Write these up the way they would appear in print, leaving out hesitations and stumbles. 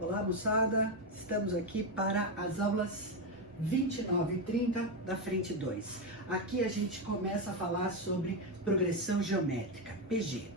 Olá, moçada! Estamos aqui para as aulas 29 e 30 da frente 2. Aqui a gente começa a falar sobre progressão geométrica, PG.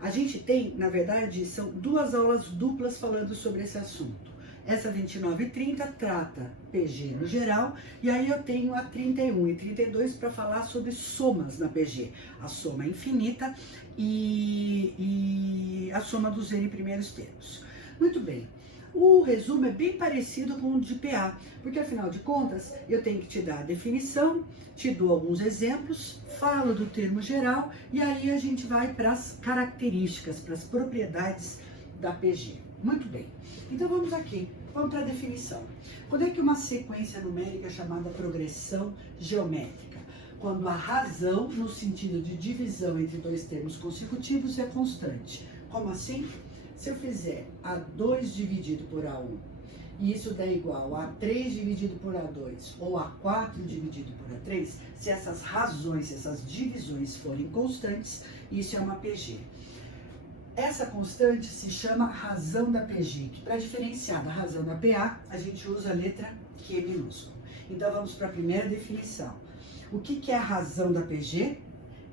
A gente tem, na verdade, são duas aulas duplas falando sobre esse assunto. Essa 29 e 30 trata PG no geral, e aí eu tenho a 31 e 32 para falar sobre somas na PG. A soma infinita e a soma dos N primeiros termos. Muito bem. O resumo é bem parecido com o de PA, porque afinal de contas eu tenho que te dar a definição, te dou alguns exemplos, falo do termo geral e aí a gente vai para as características, para as propriedades da PG. Muito bem, então vamos aqui, vamos para a definição. Quando é que uma sequência numérica é chamada progressão geométrica? Quando a razão, no sentido de divisão entre dois termos consecutivos, é constante. Como assim? Se eu fizer A2 dividido por A1 e isso der igual a A3 dividido por A2 ou A4 dividido por A3, se essas razões, se essas divisões forem constantes, isso é uma PG. Essa constante se chama razão da PG, que para diferenciar da razão da PA, a gente usa a letra Q minúscula. Então vamos para a primeira definição. O que é a razão da PG?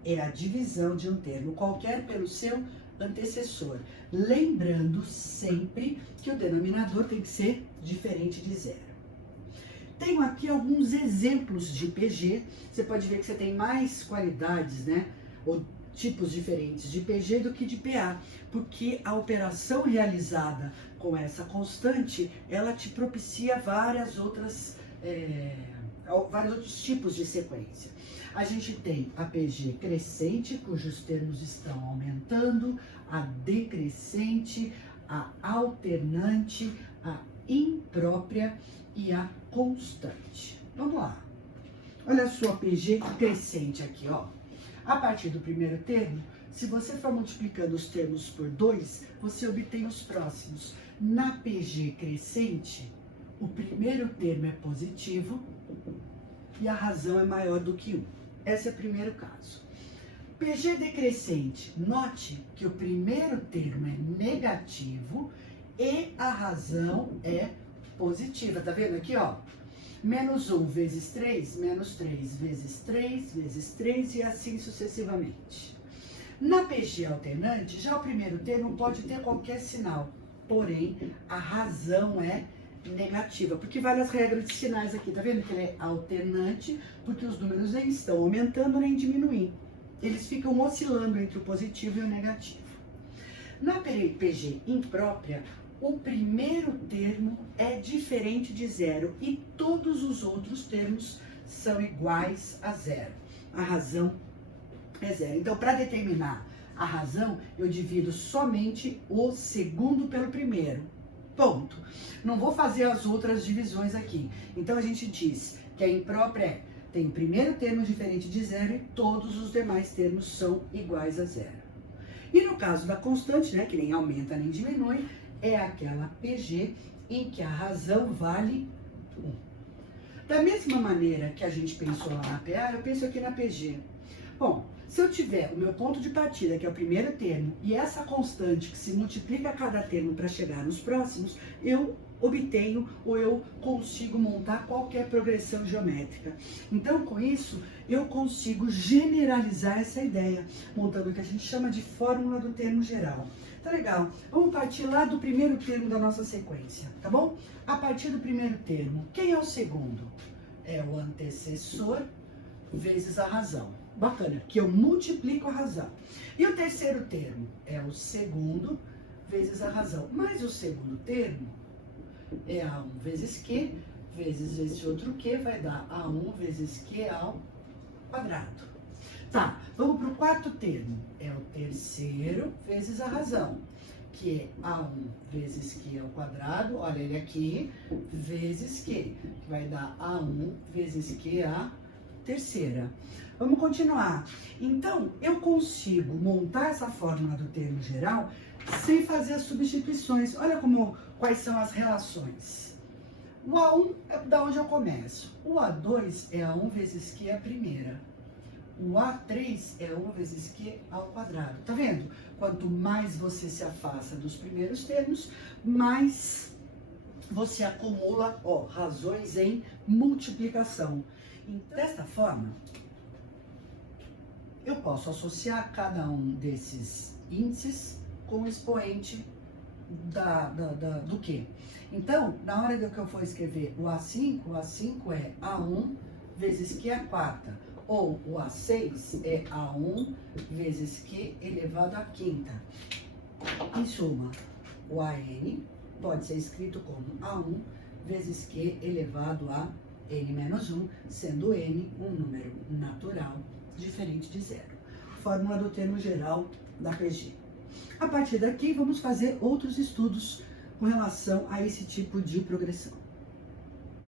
É a divisão de um termo qualquer pelo seu antecessor, lembrando sempre que o denominador tem que ser diferente de zero. Tenho aqui alguns exemplos de PG, você pode ver que você tem mais qualidades, né, ou tipos diferentes de PG do que de PA, porque a operação realizada com essa constante, ela te propicia vários outros tipos de sequência. A gente tem a PG crescente, cujos termos estão aumentando, a decrescente, a alternante, a imprópria e a constante. Vamos lá. Olha a sua PG crescente aqui, ó. A partir do primeiro termo, se você for multiplicando os termos por 2, você obtém os próximos. Na PG crescente, o primeiro termo é positivo e a razão é maior do que 1. Esse é o primeiro caso. PG decrescente, note que o primeiro termo é negativo e a razão é positiva. Tá vendo aqui, ó? Menos 1 vezes 3, menos 3 vezes 3, vezes 3 e assim sucessivamente. Na PG alternante, já o primeiro termo pode ter qualquer sinal, porém a razão é negativa, porque várias regras de sinais aqui, tá vendo que ele é alternante, porque os números nem estão aumentando nem diminuindo. Eles ficam oscilando entre o positivo e o negativo. Na PG imprópria, o primeiro termo é diferente de zero e todos os outros termos são iguais a zero. A razão é zero. Então, para determinar a razão, eu divido somente o segundo pelo primeiro. Ponto. Não vou fazer as outras divisões aqui. Então, a gente diz que a imprópria tem o primeiro termo diferente de zero e todos os demais termos são iguais a zero. E no caso da constante, né, que nem aumenta nem diminui, é aquela PG em que a razão vale 1. Da mesma maneira que a gente pensou lá na PA, eu penso aqui na PG. Bom, se eu tiver o meu ponto de partida, que é o primeiro termo, e essa constante que se multiplica a cada termo para chegar nos próximos, eu obtenho ou eu consigo montar qualquer progressão geométrica. Então, com isso, eu consigo generalizar essa ideia, montando o que a gente chama de fórmula do termo geral. Tá legal? Vamos partir lá do primeiro termo da nossa sequência, tá bom? A partir do primeiro termo, quem é o segundo? É o antecessor vezes a razão. Bacana, que eu multiplico a razão. E o terceiro termo é o segundo vezes a razão. Mas o segundo termo é A1 vezes Q, vezes esse outro Q, vai dar A1 vezes Q ao quadrado. Tá, vamos para o quarto termo. É o terceiro vezes a razão, que é A1 vezes Q ao quadrado, olha ele aqui, vezes Q, que vai dar A1 vezes Q à terceira. Vamos continuar. Então, eu consigo montar essa fórmula do termo geral sem fazer as substituições. Olha quais são as relações. O A1 é da onde eu começo. O A2 é A1 vezes Q a primeira. O A3 é 1 vezes Q ao quadrado. Tá vendo? Quanto mais você se afasta dos primeiros termos, mais você acumula, ó, razões em multiplicação. E desta forma, eu posso associar cada um desses índices com o expoente do quê? Então, na hora que eu for escrever o A5 é A1 vezes Q à quarta, ou o A6 é A1 vezes Q elevado à quinta. Em suma, o AN pode ser escrito como A1 vezes Q elevado a N menos 1, sendo N um número natural diferente de zero. Fórmula do termo geral da PG. A partir daqui, vamos fazer outros estudos com relação a esse tipo de progressão.